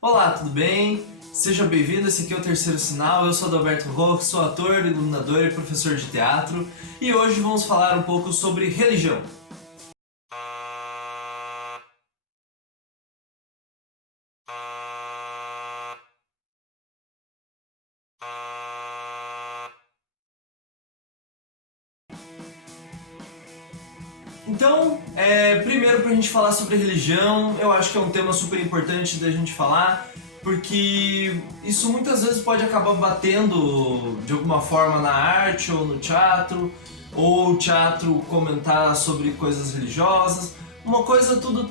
Olá, tudo bem? Seja bem-vindo, esse aqui é o Terceiro Sinal, eu sou Adalberto Roque, sou ator, iluminador e professor de teatro e hoje vamos falar um pouco sobre religião. Então, primeiro pra gente falar sobre religião, eu acho que é um tema super importante da gente falar, porque isso muitas vezes pode acabar batendo de alguma forma na arte ou no teatro, ou o teatro comentar sobre coisas religiosas. Uma coisa tudo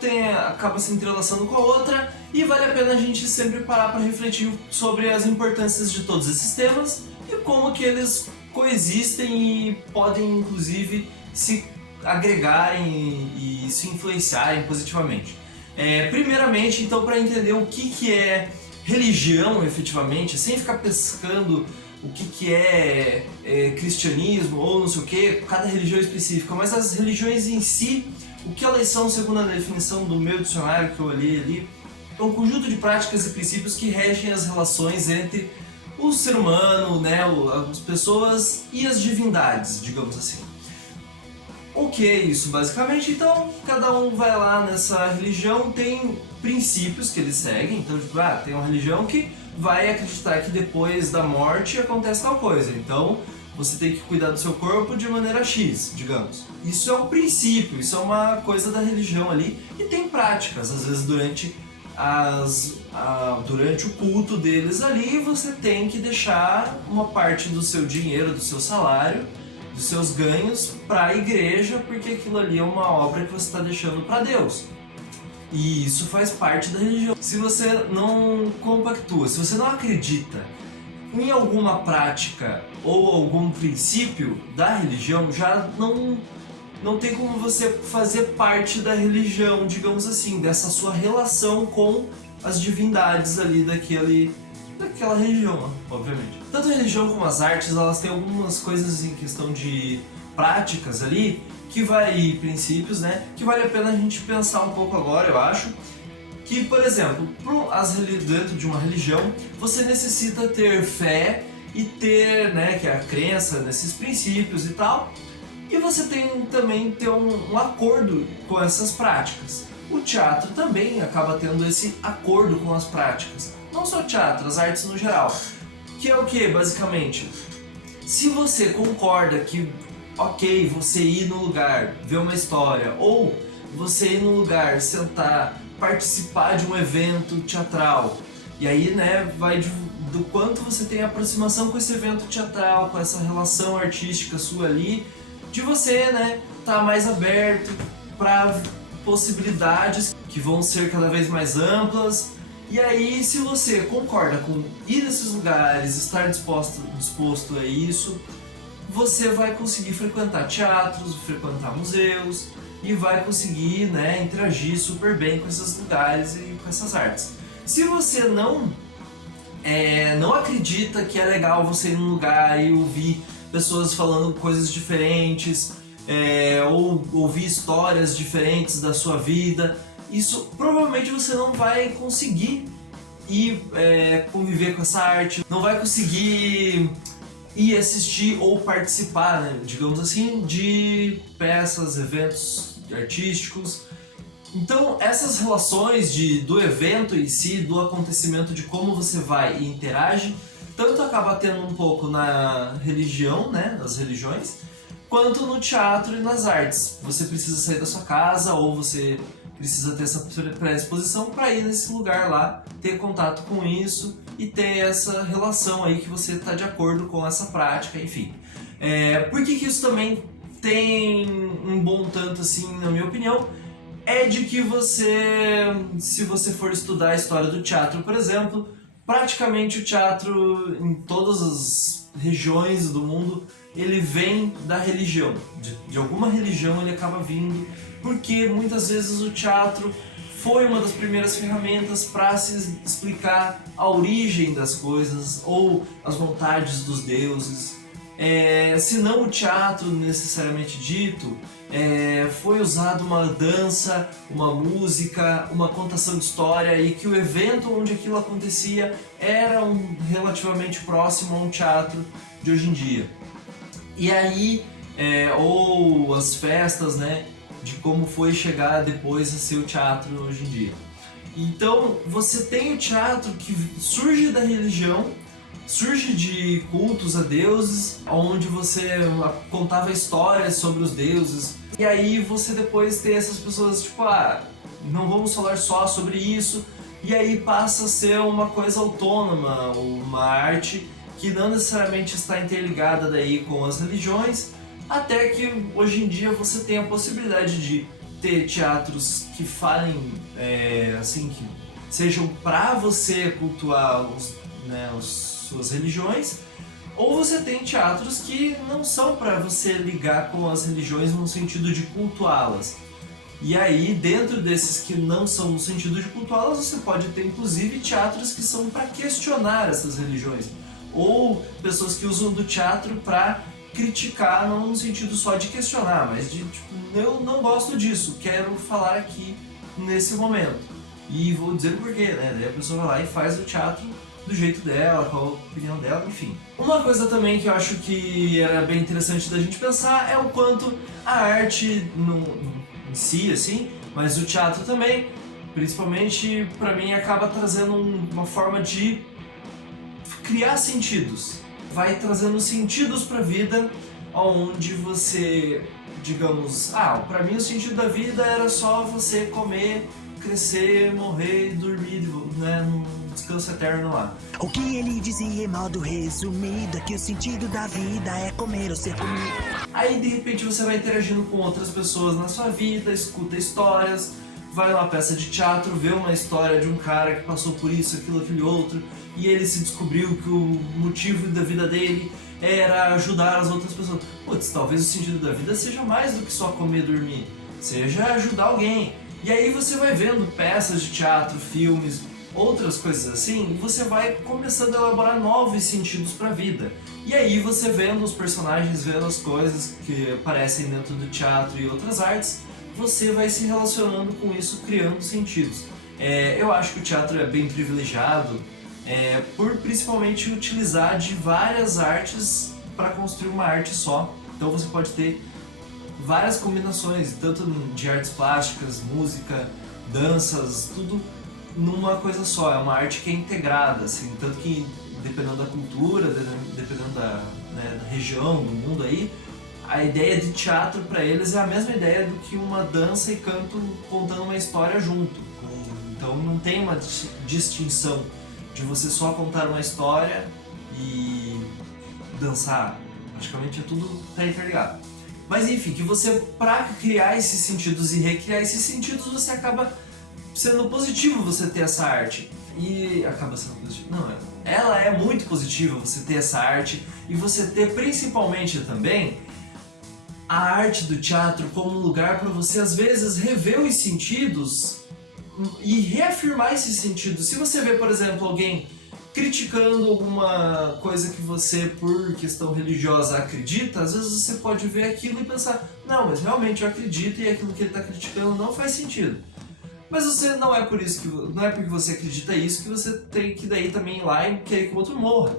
acaba se entrelaçando com a outra e vale a pena a gente sempre parar para refletir sobre as importâncias de todos esses temas e como que eles coexistem e podem inclusive se agregarem e se influenciarem positivamente. Primeiramente, então, para entender o que é religião efetivamente, sem ficar pescando o que é cristianismo ou não sei o que, cada religião específica, mas as religiões em si, o que elas são, segundo a definição do meu dicionário que eu olhei ali, é um conjunto de práticas e princípios que regem as relações entre o ser humano, né, as pessoas e as divindades, digamos assim. O que é isso basicamente? Então, cada um vai lá nessa religião, tem princípios que eles seguem, então tipo, tem uma religião que vai acreditar que depois da morte acontece tal coisa, então você tem que cuidar do seu corpo de maneira X, digamos. Isso é um princípio, isso é uma coisa da religião ali, e tem práticas, às vezes durante o culto deles ali, você tem que deixar uma parte do seu dinheiro, do seu salário, dos seus ganhos para a igreja, porque aquilo ali é uma obra que você está deixando para Deus. E isso faz parte da religião. Se você não compactua, se você não acredita em alguma prática ou algum princípio da religião, já não tem como você fazer parte da religião, digamos assim, dessa sua relação com as divindades ali daquela região, obviamente. Tanto a religião como as artes, elas têm algumas coisas em questão de práticas ali, princípios, né, que vale a pena a gente pensar um pouco agora, eu acho. Que, por exemplo, dentro de uma religião, você necessita ter fé e ter, né, que é a crença nesses princípios e tal, e você tem também ter um acordo com essas práticas. O teatro também acaba tendo esse acordo com as práticas. Não só o teatro, as artes no geral. Que é o que, basicamente? Se você concorda que, ok, você ir no lugar, ver uma história, ou você ir no lugar, sentar, participar de um evento teatral, e aí, né, vai do quanto você tem aproximação com esse evento teatral, com essa relação artística sua ali, de você, né, tá mais aberto para possibilidades que vão ser cada vez mais amplas. E aí, se você concorda com ir nesses lugares, estar disposto a isso, você vai conseguir frequentar teatros, frequentar museus e vai conseguir, né, interagir super bem com esses lugares e com essas artes. Se você não acredita que é legal você ir num lugar e ouvir pessoas falando coisas diferentes, ou ouvir histórias diferentes da sua vida, isso provavelmente você não vai conseguir ir conviver com essa arte, não vai conseguir ir assistir ou participar, né, digamos assim, de peças, eventos artísticos. Então, essas relações do evento em si, do acontecimento, de como você vai e interage, tanto acaba tendo um pouco na religião, né, nas religiões, quanto no teatro e nas artes. Você precisa sair da sua casa ou você precisa ter essa predisposição para ir nesse lugar lá, ter contato com isso e ter essa relação aí que você está de acordo com essa prática, enfim. Por que isso também tem um bom tanto assim, na minha opinião? É de que se você for estudar a história do teatro, por exemplo, praticamente o teatro em todas as regiões do mundo, ele vem da religião. De alguma religião ele acaba vindo, porque muitas vezes o teatro foi uma das primeiras ferramentas para se explicar a origem das coisas ou as vontades dos deuses. se não o teatro necessariamente dito, foi usado uma dança, uma música, uma contação de história e que o evento onde aquilo acontecia era relativamente próximo a um teatro de hoje em dia. E aí, ou as festas, né, de como foi chegar depois a ser o teatro hoje em dia. Então, você tem o teatro que surge da religião, surge de cultos a deuses, onde você contava histórias sobre os deuses. E aí você depois tem essas pessoas tipo, não vamos falar só sobre isso. E aí passa a ser uma coisa autônoma, uma arte que não necessariamente está interligada daí com as religiões, até que hoje em dia você tem a possibilidade de ter teatros que falem, assim, que sejam para você cultuar suas religiões, ou você tem teatros que não são para você ligar com as religiões no sentido de cultuá-las. E aí, dentro desses que não são no sentido de cultuá-las, você pode ter inclusive teatros que são para questionar essas religiões, ou pessoas que usam do teatro para criticar, não no sentido só de questionar, mas de tipo, eu não gosto disso, quero falar aqui nesse momento. E vou dizer o porquê, né? Daí a pessoa vai lá e faz o teatro do jeito dela, com a opinião dela, enfim. Uma coisa também que eu acho que era bem interessante da gente pensar é o quanto a arte em si, assim, mas o teatro também, principalmente pra mim, acaba trazendo uma forma de criar sentidos. Vai trazendo sentidos pra vida, onde você, digamos, pra mim o sentido da vida era só você comer, crescer, morrer e dormir, né, num descanso eterno lá. O que ele dizia em modo resumido é que o sentido da vida é comer ou ser comido. Aí de repente você vai interagindo com outras pessoas na sua vida, escuta histórias, vai numa peça de teatro, vê uma história de um cara que passou por isso, aquilo, aquele outro, e ele se descobriu que o motivo da vida dele era ajudar as outras pessoas. Putz, talvez o sentido da vida seja mais do que só comer e dormir, seja ajudar alguém. E aí você vai vendo peças de teatro, filmes, outras coisas assim, e você vai começando a elaborar novos sentidos para a vida. E aí você vendo os personagens, vendo as coisas que aparecem dentro do teatro e outras artes, você vai se relacionando com isso, criando sentidos. Eu acho que o teatro é bem privilegiado por principalmente utilizar de várias artes para construir uma arte só. Então você pode ter várias combinações, tanto de artes plásticas, música, danças, tudo numa coisa só. É uma arte que é integrada, assim, tanto que dependendo da cultura, dependendo da região, do mundo aí, a ideia de teatro para eles é a mesma ideia do que uma dança e canto contando uma história junto. Então não tem uma distinção de você só contar uma história e dançar. Praticamente é tudo tá interligado. Mas enfim, que você, para criar esses sentidos e recriar esses sentidos, você acaba sendo positivo você ter essa arte. E acaba sendo positivo. Não, ela é muito positiva você ter essa arte e você ter principalmente também a arte do teatro como um lugar para você às vezes rever os sentidos e reafirmar esses sentidos. Se você vê, por exemplo, alguém criticando alguma coisa que você, por questão religiosa, acredita, às vezes você pode ver aquilo e pensar, não, mas realmente eu acredito e aquilo que ele está criticando não faz sentido. Mas você não é por isso que não é porque você acredita isso que você tem que daí também ir lá e querer que o outro morra.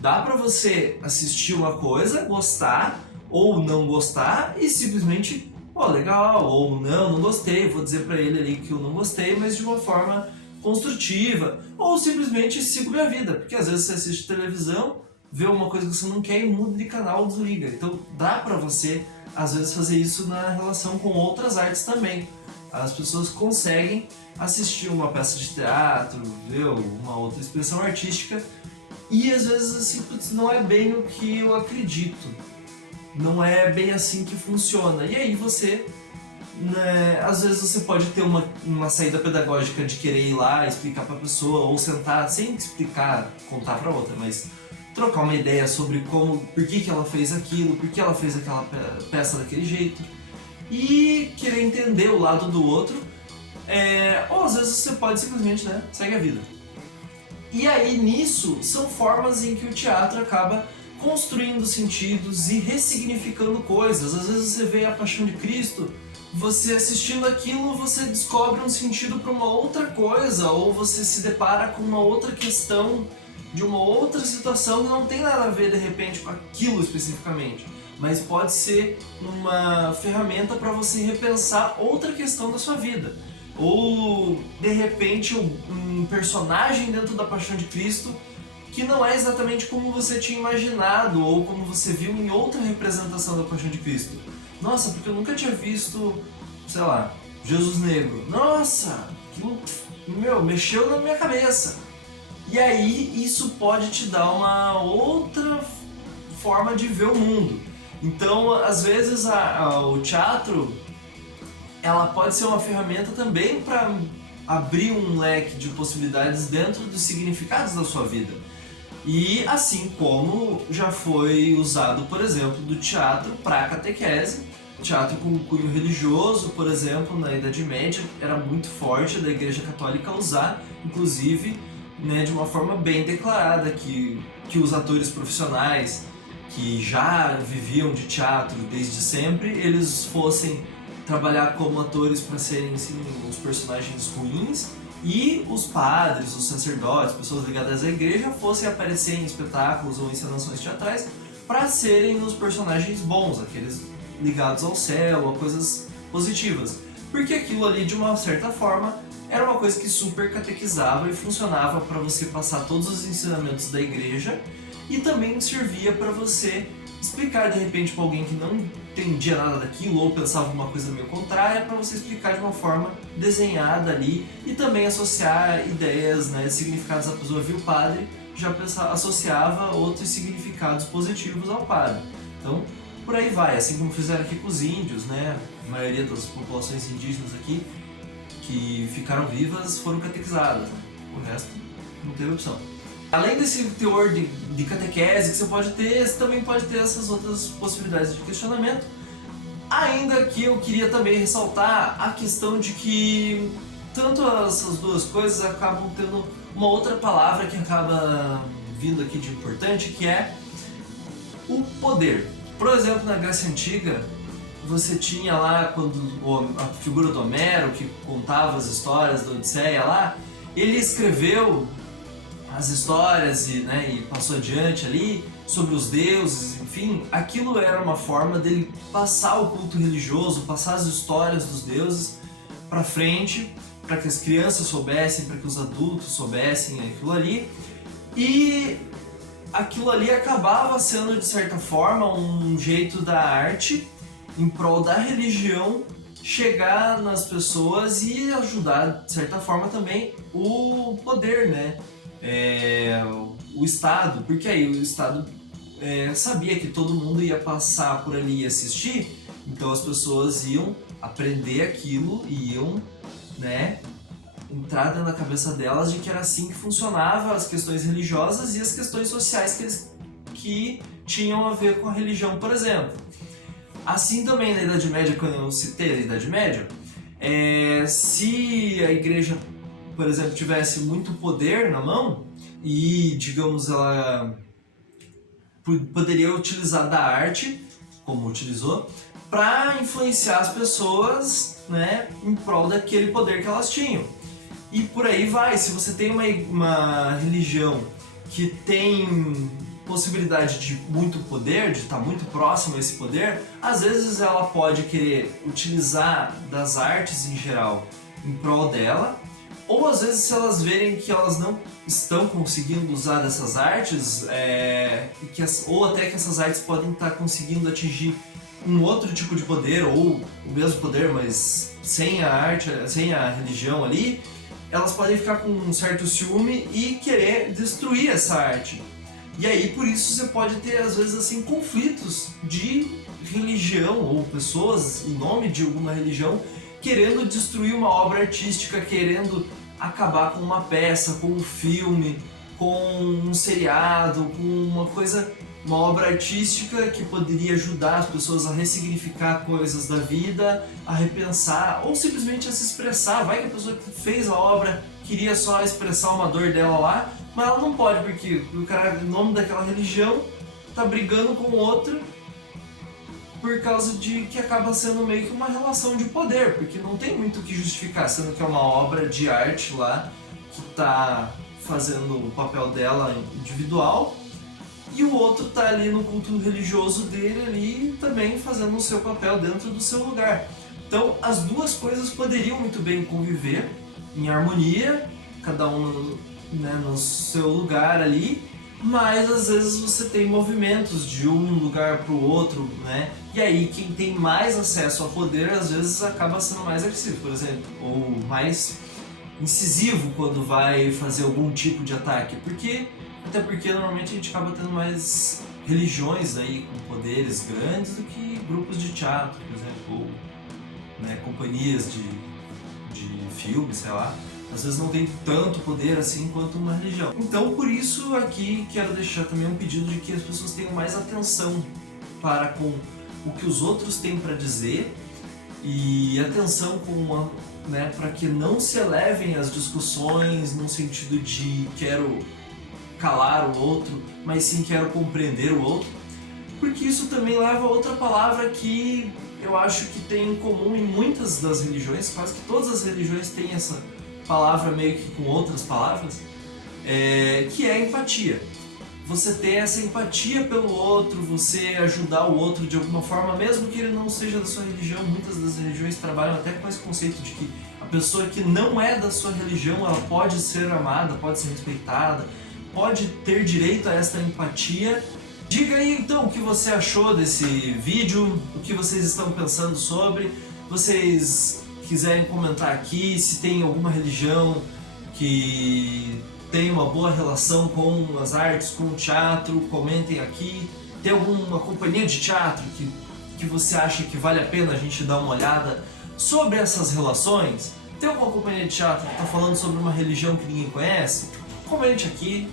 Dá pra você assistir uma coisa, gostar ou não gostar e simplesmente, pô, legal, ou não gostei, vou dizer pra ele ali que eu não gostei, mas de uma forma construtiva, ou simplesmente sigo minha vida, porque às vezes você assiste televisão, vê uma coisa que você não quer e muda de canal, desliga. Então dá pra você às vezes fazer isso na relação com outras artes também. As pessoas conseguem assistir uma peça de teatro, ver uma outra expressão artística e às vezes assim, putz, não é bem o que eu acredito, não é bem assim que funciona. E aí você, né, às vezes você pode ter uma saída pedagógica de querer ir lá explicar para a pessoa ou sentar sem explicar, contar para outra, mas trocar uma ideia sobre por que ela fez aquilo, por que ela fez aquela peça daquele jeito. E querer entender o lado do outro, ou às vezes você pode simplesmente, segue a vida. E aí nisso são formas em que o teatro acaba construindo sentidos e ressignificando coisas. Às vezes você vê a Paixão de Cristo, você assistindo aquilo, você descobre um sentido para uma outra coisa, ou você se depara com uma outra questão de uma outra situação que não tem nada a ver de repente com aquilo especificamente, mas pode ser uma ferramenta para você repensar outra questão da sua vida. Ou de repente um personagem dentro da Paixão de Cristo que não é exatamente como você tinha imaginado ou como você viu em outra representação da Paixão de Cristo. Nossa, porque eu nunca tinha visto, sei lá, Jesus Negro. Nossa, aquilo, mexeu na minha cabeça. E aí isso pode te dar uma outra forma de ver o mundo. Então, às vezes o teatro, ela pode ser uma ferramenta também para abrir um leque de possibilidades dentro dos significados da sua vida. E assim como já foi usado, por exemplo, do teatro para catequese, teatro com cunho religioso, por exemplo, na Idade Média, era muito forte da Igreja Católica usar, inclusive, né, de uma forma bem declarada, que os atores profissionais que já viviam de teatro desde sempre, eles fossem trabalhar como atores para serem assim, os personagens ruins, e os padres, os sacerdotes, pessoas ligadas à igreja fossem aparecer em espetáculos ou encenações teatrais para serem os personagens bons, aqueles ligados ao céu, a coisas positivas. Porque aquilo ali, de uma certa forma, era uma coisa que super catequizava e funcionava para você passar todos os ensinamentos da igreja e também servia para você explicar de repente para alguém que não entendia nada daquilo ou pensava uma coisa meio contrária, para você explicar de uma forma desenhada ali e também associar ideias, né, significados. A pessoa viu o padre, já associava outros significados positivos ao padre. Então, por aí vai, assim como fizeram aqui com os índios, né, a maioria das populações indígenas aqui que ficaram vivas foram catequizadas, né? O resto não teve opção. Além desse teor de catequese que você pode ter, você também pode ter essas outras possibilidades de questionamento. Ainda que eu queria também ressaltar a questão de que tanto essas duas coisas acabam tendo uma outra palavra que acaba vindo aqui de importante, que é o poder. Por exemplo, na Grécia Antiga, você tinha lá a figura do Homero, que contava as histórias da Odisseia lá, ele escreveu as histórias e passou adiante ali sobre os deuses, enfim, aquilo era uma forma dele passar o culto religioso, passar as histórias dos deuses para frente, para que as crianças soubessem, para que os adultos soubessem aquilo ali, e aquilo ali acabava sendo de certa forma um jeito da arte em prol da religião chegar nas pessoas e ajudar de certa forma também o poder, né? O Estado, porque aí o Estado sabia que todo mundo ia passar por ali e assistir, então as pessoas iam aprender aquilo e iam, né, entrar dentro da cabeça delas de que era assim que funcionava as questões religiosas e as questões sociais que tinham a ver com a religião, por exemplo. Assim também na Idade Média, quando eu citei a Idade Média, se a igreja, por exemplo, tivesse muito poder na mão e, digamos, ela poderia utilizar da arte, como utilizou, para influenciar as pessoas, né, em prol daquele poder que elas tinham. E por aí vai, se você tem uma religião que tem possibilidade de muito poder, de estar muito próximo a esse poder, às vezes ela pode querer utilizar das artes em geral em prol dela, ou às vezes se elas verem que elas não estão conseguindo usar dessas artes, ou até que essas artes podem estar conseguindo atingir um outro tipo de poder, ou o mesmo poder, mas sem a arte, sem a religião ali, elas podem ficar com um certo ciúme e querer destruir essa arte. E aí, por isso, você pode ter, às vezes, assim, conflitos de religião, ou pessoas, em nome de alguma religião, querendo destruir uma obra artística, querendo acabar com uma peça, com um filme, com um seriado, com uma obra artística que poderia ajudar as pessoas a ressignificar coisas da vida, a repensar, ou simplesmente a se expressar. Vai que a pessoa que fez a obra queria só expressar uma dor dela lá, mas ela não pode, porque o cara, em nome daquela religião, tá brigando com outra por causa de que acaba sendo meio que uma relação de poder, porque não tem muito o que justificar, sendo que é uma obra de arte lá que tá fazendo o papel dela individual e o outro tá ali no culto religioso dele ali também fazendo o seu papel dentro do seu lugar. Então as duas coisas poderiam muito bem conviver em harmonia, cada um, né, no seu lugar ali, mas às vezes você tem movimentos de um lugar para o outro, né? E aí quem tem mais acesso ao poder às vezes acaba sendo mais agressivo, por exemplo, ou mais incisivo quando vai fazer algum tipo de ataque, até porque normalmente a gente acaba tendo mais religiões aí com poderes grandes do que grupos de teatro, por exemplo, ou, né, companhias de filmes, sei lá. Às vezes não tem tanto poder assim quanto uma religião. Então, por isso aqui quero deixar também um pedido de que as pessoas tenham mais atenção para com o que os outros têm para dizer e atenção né, para que não se elevem as discussões num sentido de quero calar o outro, mas sim quero compreender o outro, porque isso também leva a outra palavra que eu acho que tem em comum em muitas das religiões, quase que todas as religiões têm essa palavra meio que com outras palavras, que é a empatia. Você ter essa empatia pelo outro, você ajudar o outro de alguma forma, mesmo que ele não seja da sua religião. Muitas das religiões trabalham até com esse conceito de que a pessoa que não é da sua religião, ela pode ser amada, pode ser respeitada, pode ter direito a esta empatia. Diga aí então o que você achou desse vídeo, o que vocês estão pensando sobre. Vocês quiserem comentar aqui se tem alguma religião que tem uma boa relação com as artes, com o teatro, comentem aqui. Tem alguma companhia de teatro que você acha que vale a pena a gente dar uma olhada sobre essas relações? Tem alguma companhia de teatro que está falando sobre uma religião que ninguém conhece? Comente aqui.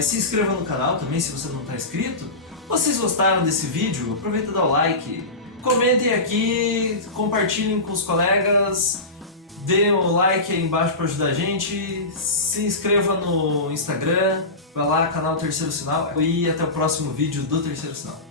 Se inscreva no canal também se você não está inscrito. Vocês gostaram desse vídeo? Aproveita e dá o like. Comentem aqui, compartilhem com os colegas, dê um like aí embaixo para ajudar a gente, se inscreva no Instagram, vai lá, canal Terceiro Sinal, e até o próximo vídeo do Terceiro Sinal.